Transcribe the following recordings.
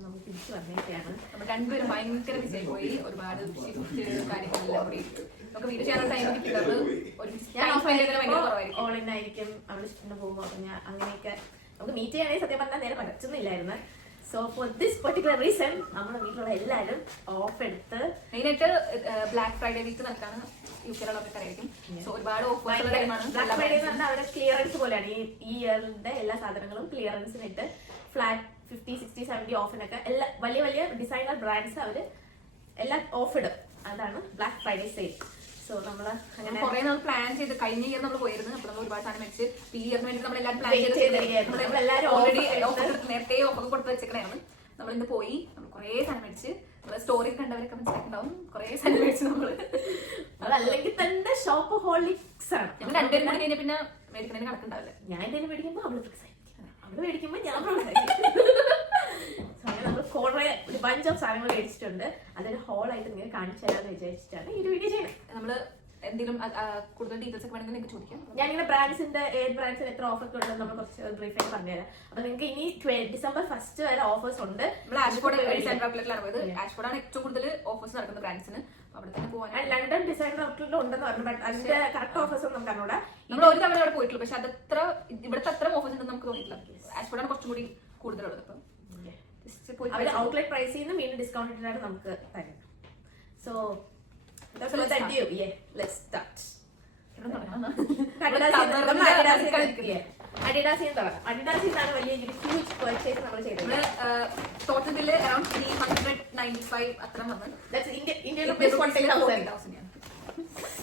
ശേഷം നമുക്ക് തിരിച്ചു വന്നിരിക്കുകയാണ്. നമ്മൾ രണ്ടുപേരും ഭയങ്കര ബിസിയായി പോയി. ഒരുപാട് കാര്യങ്ങളെല്ലാം കൂടി നമുക്ക് വീഡിയോ ചെയ്യാനുള്ള ടൈം കിട്ടിയത് ഓൺലൈൻ ആയിരിക്കും, അവിടെ ഇഷ്ടം പോകുമ്പോൾ. അപ്പൊ ഞാൻ അങ്ങനെയൊക്കെ നമുക്ക് മീറ്റ് ചെയ്യാനായി സത്യം പറഞ്ഞാൽ നേരെ പറ്റുന്നില്ലായിരുന്നു. So for this particular reason നമ്മുടെ വീട്ടിലുള്ള എല്ലാവരും ഓഫ് എടുത്ത് മെയിനായിട്ട് ബ്ലാക്ക് ഫ്രൈഡേ വീക്ക് നടക്കാണ് യുകെയിലൊക്കെ അറിയായിരിക്കും. സോ ഒരുപാട് ബ്ലാക്ക് ഫ്രൈഡേ എന്ന് പറഞ്ഞാൽ അവിടെ ക്ലിയറൻസ് പോലെയാണ്. ഈ ഇയറിന്റെ എല്ലാ സാധനങ്ങളും ക്ലിയറൻസിനിട്ട് ഫ്ലാറ്റ് 50, 60, 70 ഓഫിനൊക്കെ എല്ലാ വലിയ വലിയ ഡിസൈനർ ബ്രാൻഡ്സ് അവര് എല്ലാം ഓഫ് ഇടും. അതാണ് ബ്ലാക്ക് ഫ്രൈഡേ സെയിൽ. സോ നമ്മള് അങ്ങനെ കുറെ നമ്മൾ പ്ലാൻ ചെയ്ത് കഴിഞ്ഞ ഇയർ നമ്മൾ പോയിരുന്നു. അപ്പൊ നമ്മൾ ഒരുപാട് സാധനം വെച്ച് ഈ ഇയറിന് വേണ്ടി നമ്മൾ എല്ലാവരും പ്ലാൻ ചെയ്ത് ഓൾറെഡി നേരത്തെ ഓഫർ കൊടുത്ത് വെച്ചേക്കണായിരുന്നു. നമ്മൾ ഇന്ന് പോയി നമ്മൾ കുറെ സാധനം മേടിച്ച് സ്റ്റോറി കണ്ടവരൊക്കെ മനസ്സിലാക്കുണ്ടാവും. കുറെ സാധനം മേടിച്ച് നമ്മള് അല്ലെങ്കിൽ തന്നെ ഷോപ്പ് ഹോളിക്സ് ആണ്. ഞങ്ങൾ രണ്ടുപേരും കൂടി കഴിഞ്ഞാൽ പിന്നെ മേടിക്കണതിന് കണക്കുണ്ടാവില്ല. ഞാൻ എന്തെങ്കിലും മേടിക്കുമ്പോ അവള് ഫിക്സ് ആയിരിക്കും, അവള് മേടിക്കുമ്പോ ഞാൻ നമ്മൾ കുറെ ഒരു ബഞ്ച് ഓഫ് സാധനങ്ങൾ മേടിച്ചിട്ടുണ്ട്. അതൊരു ഹോളായിട്ട് നിങ്ങൾ കാണിച്ചു തരാന്ന് വിചാരിച്ചിട്ടാണ് ഈ ഒരു വീഡിയോ ചെയ്യുന്നത്. നമ്മള് എന്തെങ്കിലും കൂടുതൽ ഡീറ്റെയിൽസ് ഒക്കെ വേണമെങ്കിൽ നിങ്ങൾക്ക് ചോദിക്കാം. ഞാനിങ്ങനെ ബ്രാൻഡ്സിന്റെ ഏത് ബ്രാൻഡ്സിന് എത്ര ഓഫർ ഉണ്ടെന്ന് നമ്മൾ കുറച്ച് ബ്രീഫായി പറഞ്ഞുതരാം. അപ്പൊ നിങ്ങൾക്ക് ഇനി December 1st വരെ ഓഫേഴ്സ് ഉണ്ട്. നമ്മൾ ആഷ്ഫോർഡ് ഡിസൈൻ ഔട്ട്ലെറ്റിലാണ് പോയത്. ആഷ്ഫോർഡാണ് ഏറ്റവും കൂടുതൽ ഓഫേഴ്സ് നടക്കുന്ന ബ്രാൻഡ്സിന്. അവിടെ തന്നെ പോകാൻ ലണ്ടൻ ഡിസൈൻ ഔട്ട്ലെറ്റ് ഉണ്ടെന്ന് പറഞ്ഞു. ബട്ട് അതിന്റെ കറക്റ്റ് ഓഫേഴ്സ് ഒന്നും നമുക്ക് അറിഞ്ഞൂടാ. നമ്മൾ ഒരു തവണ അവിടെ പോയിട്ടുള്ളൂ. പക്ഷെ അതത്ര ഇവിടുത്തെ അത്ര ഓഫേഴ്സ് ഉണ്ടെന്ന് നമുക്ക് തോന്നിയിട്ടില്ല. ആഷ്ഫോർഡാണ് കുറച്ചും കൂടി കൂടുതലുള്ളത്. അപ്പം അവര് ഔട്ട്ലെറ്റ് പ്രൈസിൽ നിന്ന് വീണ്ടും ഡിസ്കൗണ്ട് ഇട്ടിട്ടാണ് നമുക്ക് തരുന്നത്. So let's start. അഡിഡാസിന്നാണ് വലിയ ഹ്യൂജ് പർച്ചേസ് നമ്മൾ ചെയ്തത്. ടോട്ടൽ ബില്ല് അറൌണ്ട് 395 അത്ര വന്നു. ഇന്ത്യയിൽ 10,000.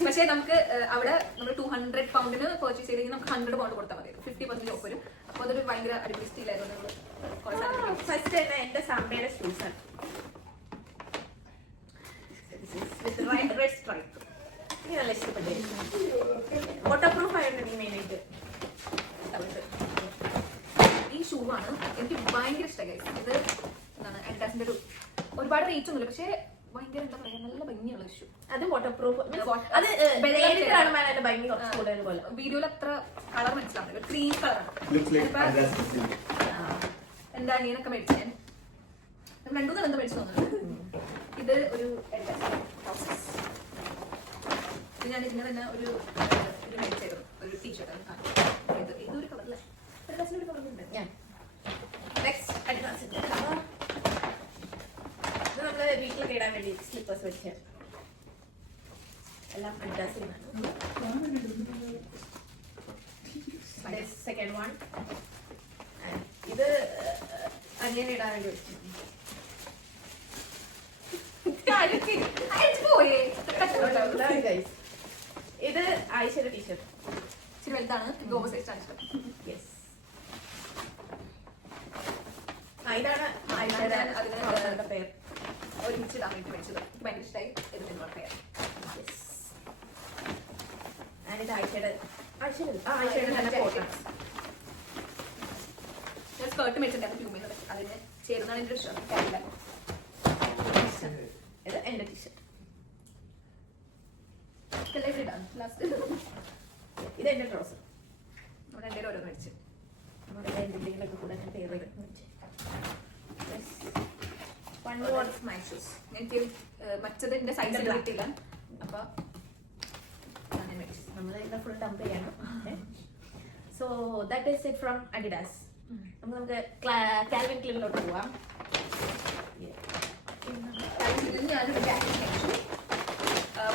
പക്ഷേ നമുക്ക് അവിടെ നമ്മൾ 200 പൗണ്ടിന് പർച്ചേസ് ചെയ്തെങ്കിൽ നമുക്ക് 100 പൗണ്ട് കൊടുത്താൽ മതി. 50% ഓഫ് വരും. അപ്പൊ അതൊരു ഭയങ്കര അടിപൊളി സ്റ്റീലായിരുന്നു. ഫസ്റ്റ് തന്നെ എന്റെ സാമ്പയുടെ ഷൂസ് ആണ്. റെഡ് സ്ട്രൈപ്പ് എനിക്ക് നല്ല ഇഷ്ടപ്പെട്ടു. വാട്ടർ പ്രൂഫ് ആയിരുന്നു മെയിനായിട്ട്. ഈ ഷൂ ആണ് എനിക്ക് ഭയങ്കര ഇഷ്ടമായി. ഇത് എന്താണ് അഡിഡാസിന്റെ ഒരു ഒരുപാട് റേറ്റ് ഒന്നുമില്ല. പക്ഷേ ഭയങ്കര എന്താ പറയാ നല്ല ഭംഗിയുള്ള ഷൂ. അത് വാട്ടർ പ്രൂഫ്. അത് ഭംഗി കുറച്ച് കൂടുതൽ പോലെ. വീഡിയോയിൽ അത്ര കളർ മനസ്സിലാവുന്നില്ല. ക്രീം കളറാണ്. എന്താ അനിയനൊക്കെ മേടിച്ചു. ഞാൻ രണ്ടു മൂന്ന് എന്താ മേടിച്ചു തോന്നുന്നത്. ഇത് ഒരു ഇത് ഞാൻ ഇതിന് തന്നെ ഒരു മേടിച്ചായിരുന്നു. ഒരു ടീഷർട്ട്. ഇതൊരു കളറല്ലേ? ഒരു കളറുണ്ട്. ഞാൻ നെക്സ്റ്റ് അഡിഡാസിന്റെ ഇത് നമ്മള് വീട്ടിലൊക്കെ ഇടാൻ വേണ്ടി സ്ലിപ്പേഴ്സ് വെച്ച എല്ലാം അഡിഡാസിനാണ്. Second one. ഇത് അനിയനെ ഇടാൻ വേണ്ടി വെച്ചു. ഇത് ആയിഷയുടെ ടീഷർട്ട്. ഇച്ചിരി വലുതാണ്. ഓവർ സൈസ് ആണ് ഇഷ്ടം. ഇതാണ് അതിന്റെ പേര്. ഒരുമിച്ചിടാൻ വേണ്ടി മേടിച്ചത്. ഭയങ്കര ഇഷ്ടമായി. ഇത് പേര്. ഇത് ആയിഷയുടെ തന്നെ ഫോട്ടോ. ഞാൻ സ്കേർട്ട് മേടിച്ചിട്ടുണ്ടായിരുന്നു ട്യൂബിൽ. അതിന് ചേരുന്നതാണ് എൻ്റെ ഇഷ്ടം. ഇത് എന്റെ ടീഷർട്ട്. ഇത് എന്റെ ട്രൗസർ. നമ്മുടെ എന്തെങ്കിലും ഓരോ മേടിച്ചു. നമ്മുടെ എന്തെങ്കിലുമൊക്കെ കൂടെ ഞാൻ പേര് എനിക്ക് മറ്റതിന്റെ സൈസ് കിട്ടിയില്ല. അപ്പൊ നമ്മളിവിടെ ഫുൾ ഡംപ് ചെയ്യണം. So that is it from Adidas. നമുക്ക് കാൽവിൻ ക്ലീനിലോട്ട് പോവാം. ഞാനൊരു ജാക്കറ്റ് മേടിച്ചു.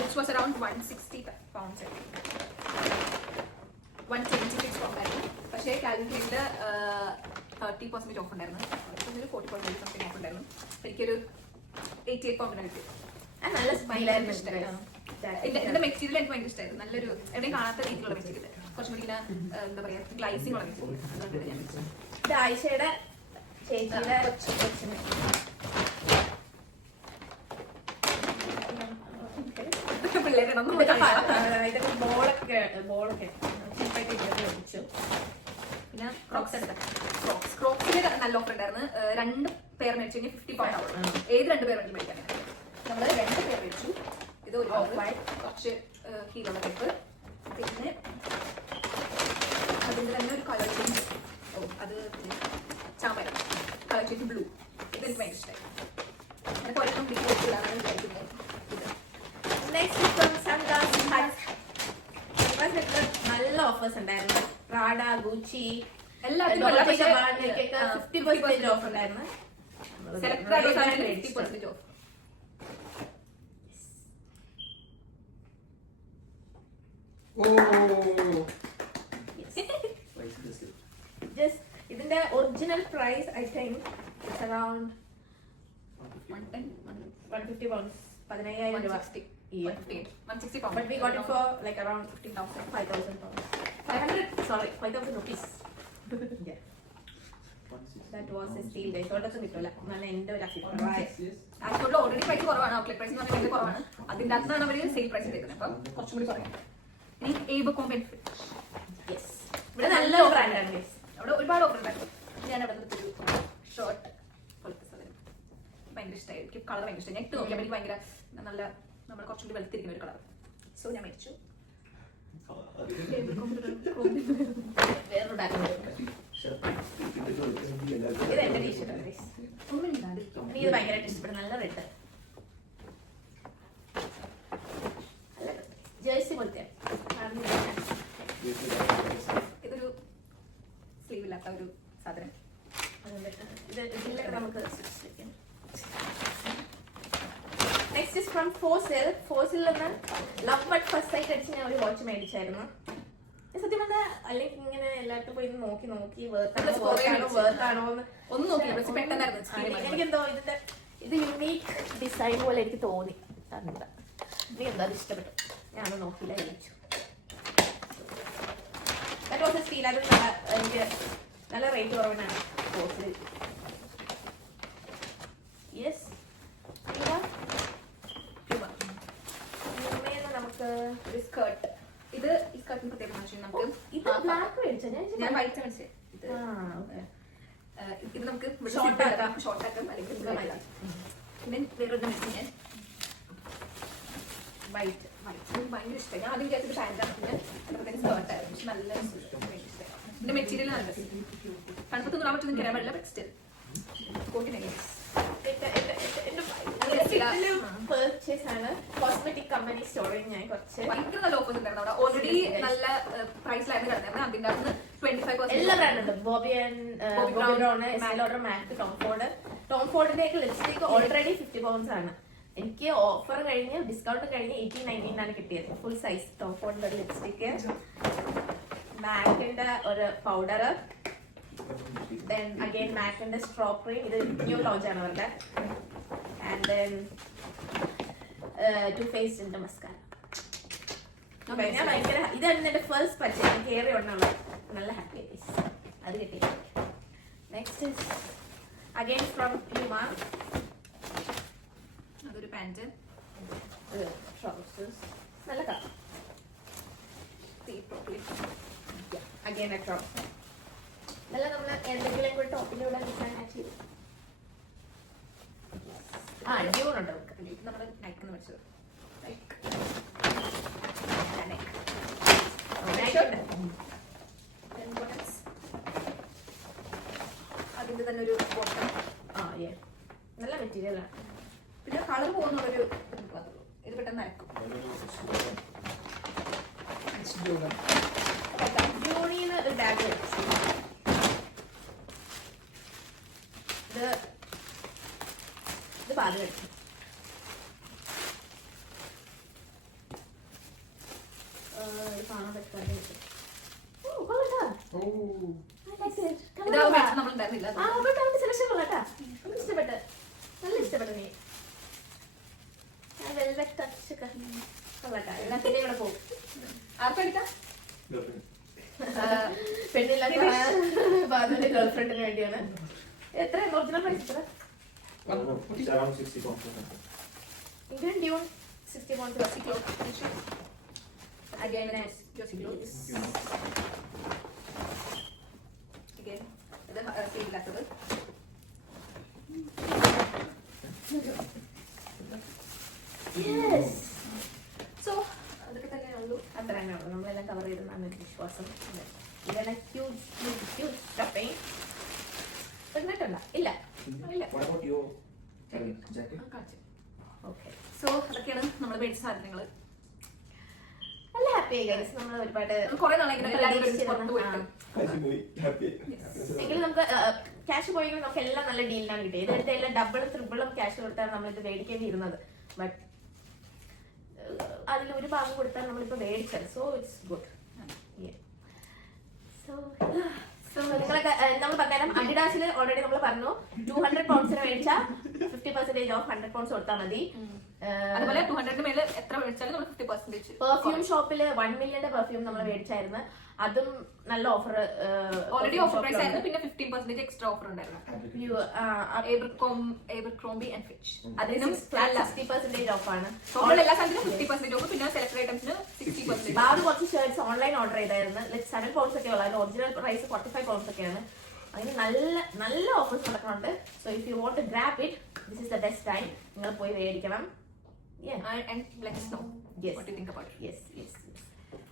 which was around 160 pounds. 126 pounds ആയിരുന്നു. പക്ഷേ കാൽവിൻ ക്ലീനിൽ 30% ഓഫ് ഉണ്ടായിരുന്നു. 40% സംതിങ് ഓഫ് ഉണ്ടായിരുന്നു. എനിക്കൊരു 88 പൗണ്ടിനാണ് കിട്ടി. നല്ല സ്മൈലായിരുന്നു. ഇതിന്റെ മെറ്റീരിയൽ എനിക്ക് ഭയങ്കര ഇഷ്ടമായിരുന്നു. നല്ലൊരു എവിടെയും കാണാത്ത രീതിയിലുള്ള മെറ്റീരിയൽ. കുറച്ചും കൂടി എന്താ പറയാ ഗ്ലൈസിംഗ് ഉള്ള മെറ്റീരിയൽ. ഇത് ആയിഷയുടെ ചേച്ചിയുടെ ഇതൊക്കെ ബോളൊക്കെ പിന്നെ ക്രോക്സ് എടുത്ത ക്രോക്സിന് നല്ല ഓഫർ ഉണ്ടായിരുന്നു. 2 പെയർ മേടിച്ചു കഴിഞ്ഞാൽ 50 പൗണ്ട് ആവും. ഏത് 2 പെയർ വേണമെങ്കിലും മേടിക്കാൻ. നമ്മൾ 2 പെയർ മേടിച്ചു. ഇത് ഒരു കുറച്ച് ഹീലുള്ള ടൈപ്പ്. പിന്നെ അതിന്റെ തന്നെ ഒരു കളർ ചേഞ്ച്. അത് ചാമര കളർ ചേഞ്ച് ബ്ലൂ. ഇതെനിക്ക് ഭയങ്കര ഇഷ്ടമായി. അങ്ങനെ കുറെ കംപ്ലീറ്റ് ചെയ്തിട്ടാണ് വിചാരിക്കുന്നത്. നെക്സ്റ്റ് ഇപ്പം സൺഗ്ലാസ് ഹട്ട്. നല്ല ഓഫേഴ്സ് ഉണ്ടായിരുന്നു. പ്രാഡ, ഗുച്ചി, എല്ലാത്തിനും ഡോൾച്ചെ ഗാബാനയ്ക്കൊക്കെ 50% ഓഫ് ഉണ്ടായിരുന്നു. സെലക്ടഡ് ആയിട്ട് 50% ഓഫ്. Just ഇതിന്റെ original price I think it's around 150 pounds, 15,000 രൂപ. 160 pounds. But we got it for like around 15,000, 5,000 pounds. 5,000 rupees. Yeah. That was a steal. ഇതോടൊക്കെ കിട്ടില്ല. നല്ല എൻ്റെ ഒരു അഭിപ്രായം. ആക്ച്വലി ഓൾറെഡി പ്രൈസ് കുറവാണ്. ഔട്ട്ലെറ്റ് പ്രൈസ് എന്ന് പറഞ്ഞാൽ ഭയങ്കര കുറവാണ്. അതിൻ്റെ അകത്താണ് അവർ സെയിൽ പ്രൈസ് എടുക്കുന്നത്. അപ്പം കുറച്ചും കൂടി കുറയും. ഇനി ഏബക്കോം ബെനിഫിറ്റ്. Yes. ഇവിടെ നല്ല ബ്രാൻഡാണ് ഗൈസ്. അവിടെ ഒരുപാട് ഓഫർ ഉണ്ടായിരുന്നു. ഞാൻ അവിടെ നിന്നൊരു ഷർട്ട് പോലത്തെ സാധനം ഭയങ്കര ഇഷ്ടമായി. എനിക്ക് കളർ ഭയങ്കര ഇഷ്ടമായി. ഞാൻ ഇട്ട് നോക്കിയപ്പോൾ എനിക്ക് ഭയങ്കര നല്ല നമ്മൾ കുറച്ചും കൂടി വെളുത്തിരിക്കുന്ന ഒരു കളർ. സോ ഞാൻ മേടിച്ചു. വേറൊരു ബാഗ് ഇത് എന്റെ ടീഷർട്ടാണ് ഗൈസ്. എനിക്ക് ഇത് ഭയങ്കരമായിട്ട് ഇഷ്ടപ്പെട്ടു. നല്ല റെഡ്, നല്ല ജേഴ്സി പോലത്തെ. ഇതൊരു സ്ലീവ് ഇല്ലാത്ത ഒരു സാധനം. ഇത് ഇതിലൊക്കെ നമുക്ക് next is from fossil. Fossil നിന്ന് ലവ് ബട്ട് ഫസ്റ്റ് സൈറ്റ് അടിച്ച് ഞാൻ ഒരു വാച്ച് മേടിച്ചായിരുന്നു. സത്യം പറഞ്ഞാൽ അല്ലെങ്കിൽ ഇങ്ങനെ എല്ലായിടത്തും പോയി നോക്കി വേർത്താണോ ഒന്ന് നോക്കി പെട്ടെന്നായിരുന്നു. എനിക്കെന്തോ ഇത് യുണീക്ക് ഡിസൈൻ പോലെ എനിക്ക് തോന്നി. എനിക്ക് എന്തോ അത് ഇഷ്ടപ്പെട്ടു. ഞാനത് നോക്കിയില്ല, കഴിച്ചു. സ്റ്റീൽ. അത് എനിക്ക് നല്ല റേറ്റ് കുറവിനാണ് ഫോസിൽ. യെസ്. നമുക്ക് ഒരു സ്കേർട്ട്. ഇത് ഈ സ്കേർട്ടിന് പ്രത്യേകം നമുക്ക് ഇത് ബ്ലാക്ക് മേടിച്ചോ? ഞാൻ വൈറ്റ് മേടിച്ചത്. ഇത് നമുക്ക് ഷോർട്ടാക്കാം അല്ലെങ്കിൽ പിന്നെ വേറൊരു മേടിച്ചു ഞാൻ വൈറ്റ്. ഭയങ്കര ഇഷ്ടമായി. ഞാൻ ആദ്യം വിചാരിച്ചത് പാൻറ്റാണ്. പിന്നെ അത്രത്തേക്ക് സ്കേർട്ടായിരുന്നു. പക്ഷെ നല്ല ഭയങ്കര ഇഷ്ടമായി. ഇതിന്റെ മെറ്റീരിയൽ നല്ല കണ്ടത്തൊന്നും ഇടാൻ പറ്റുന്ന എനിക്കറിയാൻ പാടില്ല. ബട്ട് സ്റ്റിൽ പർച്ചേസ് ആണ്. കോസ്മെറ്റിക് കമ്പനി സ്റ്റോറിൽ ഞാൻ കുറച്ച് ഭയങ്കര നല്ല ഓഫേഴ്സ് ഉണ്ടായിരുന്നു. അവിടെ ഓൾറെഡി നല്ല പ്രൈസിലായിരുന്നു കിടന്നത്. അതിന്റെ അകത്ത് 25% എല്ലാ ബ്രാൻഡും. Bobby brown, എസ്റ്റേ loader, Mac, Tom ഫോർഡിന്റെ ഒക്കെ ലിപ്സ്റ്റിക് ഓൾറെഡി 50 pounds ആണ്. എനിക്ക് ഓഫർ കഴിഞ്ഞ് ഡിസ്കൗണ്ട് കഴിഞ്ഞ് 18-19 കിട്ടിയത്. ഫുൾ സൈസ് ടോം ഫോർഡിന്റെ ഒരു ലിപ്സ്റ്റിക്, മാക്കിന്റെ ഒരു പൗഡർ, then again മാക്കിന്റെ സ്ട്രോബെറി. ഇത് ന്യൂ ലോഞ്ച് ആണ് അവരുടെ. and then Too Faced mascara. ഞാൻ ഭയങ്കര ഇതാണ് എന്റെ ഫസ്റ്റ് പർച്ചേസ്. എനിക്ക് ഏറെ ഒന്നുള്ളൂ. നല്ല ഹാപ്പി അത് കിട്ടി. Next again from Puma. അതൊരു പാന്റ്, ട്രൗസേഴ്സ്, നല്ല കളർ. Again A trouser. നല്ല നമ്മൾ എന്തെങ്കിലും കൂടി ടോപ്പിന്റെ കൂടെ ഡിസൈൻ ആക്കി. ഡ്യൂൺ ഉണ്ട് നമുക്ക്. നമ്മുടെ നൈക്ക് മേടിച്ചത്. അതിന്റെ തന്നെ ഒരു ബോട്ടം. നല്ല മെറ്റീരിയലാണ്. പിന്നെ കളർ പോകുന്നുള്ളൊരു ഇത് പെട്ടെന്ന് അരക്കും. ജൂണിന്ന് ഒരു ബാഗ് ഇത് പാല് കഴിച്ചു. കാണാൻ പറ്റാതെ സെലക്ഷൻ കൊള്ളാട്ടാ. എനിക്ക് ഇഷ്ടപ്പെട്ട്, നല്ല ഇഷ്ടപ്പെട്ടു. നീ വെൽവെറ്റ് ടച്ച് കൊള്ളാട്ടാ. എല്ലാത്തിൻ്റെ കൂടെ പോകും. ആർക്കെടുക്കാം? പെണ്ണില്ലാത്ത ഗേൾഫ്രണ്ടിന് വേണ്ടിയാണ്. എത്ര ഒറിജിനൽ പ്രൈസ് എത്ര? Indian Dune 60 pounds. Again, Josie Clothes. Again, the same letter. Yes. So, അതൊക്കെ തന്നെയുള്ളൂ. അത്രയാണ് നമ്മളെല്ലാം കവർ ചെയ്തെന്നാണ് എനിക്ക് വിശ്വാസം. ഇതാണ് ഹ്യൂജ് സ്റ്റഫിങ്. ഇല്ല ഇല്ല What about your jacket? Okay so അതൊക്കെയാണ് നമ്മൾ മേടിച്ച സാധനങ്ങൾ. നല്ല ഹാപ്പി ഗൈസ്. നമ്മൾ ഒരുപാട് കുറെ നാളെ ഇങ്ങനെ എല്ലാവരും ഒരുമിച്ച് പുറത്ത് പോയിട്ട്. Happy. എങ്കിലും നമുക്ക് ക്യാഷ് പോയെങ്കിലും നമുക്ക് എല്ലാം നല്ല ഡീലിനാണ് കിട്ടിയത്. ഇതിനടുത്ത് എല്ലാം ഡബിളും ട്രിപ്പിളും ക്യാഷ് കൊടുത്താണ് നമ്മളിത് മേടിക്കേണ്ടിയിരുന്നത്. ബട്ട് അതിൽ ഒരു ഭാഗം കൊടുത്താണ് നമ്മളിപ്പോ മേടിച്ചത്. So it's good. സോ നിങ്ങളൊക്കെ നമ്മൾ പറഞ്ഞാലും അഡിഡാസിൽ ഓൾറെഡി നമ്മൾ പറഞ്ഞു 200 പൗണ്ട്സിന് മേടിച്ചാൽ 50% ഓഫ് 100 പൗണ്ട്സ് കൊടുത്താൽ മതി. അതുപോലെ 200 മേലെ എത്ര മേടിച്ചാലും നമ്മൾ 50%. പെർഫ്യൂം ഷോപ്പിൽ 1 മില്യന്റെ പെർഫ്യൂം നമ്മൾ മേടിച്ചായിരുന്നു. അതും നല്ല ഓഫർ ഓൾറെഡി ഓഫർ പ്രൈസ് ആയിരുന്നു. പിന്നെ 15% എക്സ്ട്രാ ഓഫർ ഉണ്ടായിരുന്നു. Abercrombie and Fitch അതിനും 60% ഓഫ് ആണ്. എല്ലാ സാധനത്തിനും 50% ഓഫ്. പിന്നെ സെലക്ടഡ് ഐറ്റംസിന് 60%. ബാബു കുറച്ച് ഷർട്ട്സ് ഓൺലൈൻ ഓർഡർ ചെയ്തായിരുന്നു. 7 പൗണ്ട്സ് ഒക്കെ ഉള്ളു. അതിന് ഒറിജിനൽ പ്രൈസ് 45 പൗണ്ട്സ് ഒക്കെയാണ്. അതിന് നല്ല നല്ല ഓഫേഴ്സ് നടക്കുന്നുണ്ട്. So if you want to grab it, this is the best time. നിങ്ങൾ പോയി മേടിക്കണം. And let us know what you think about it. Yes.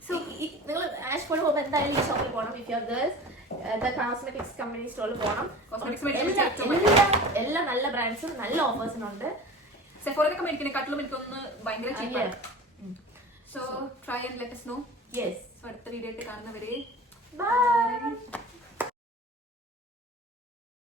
So നിങ്ങൾ ആഷ്ഫോർഡ് പോകുമ്പോൾ എന്തായാലും ഈ ഷോപ്പിൽ പോകണം. If you are girls the cosmetics company സ്റ്റോറിൽ പോകണം. എല്ലാ നല്ല ബ്രാൻഡ്സും നല്ല ഓഫേഴ്സിനുണ്ട്. സെഫോറൊക്കെ മേടിക്കുന്നതിനെക്കാട്ടിലും എനിക്കൊന്ന് ഭയങ്കര ചീപ്പാണ്. So try and let us know. Yes. അടുത്ത വീഡിയോ ആയിട്ട് കാണുന്നവരെ ബൈ.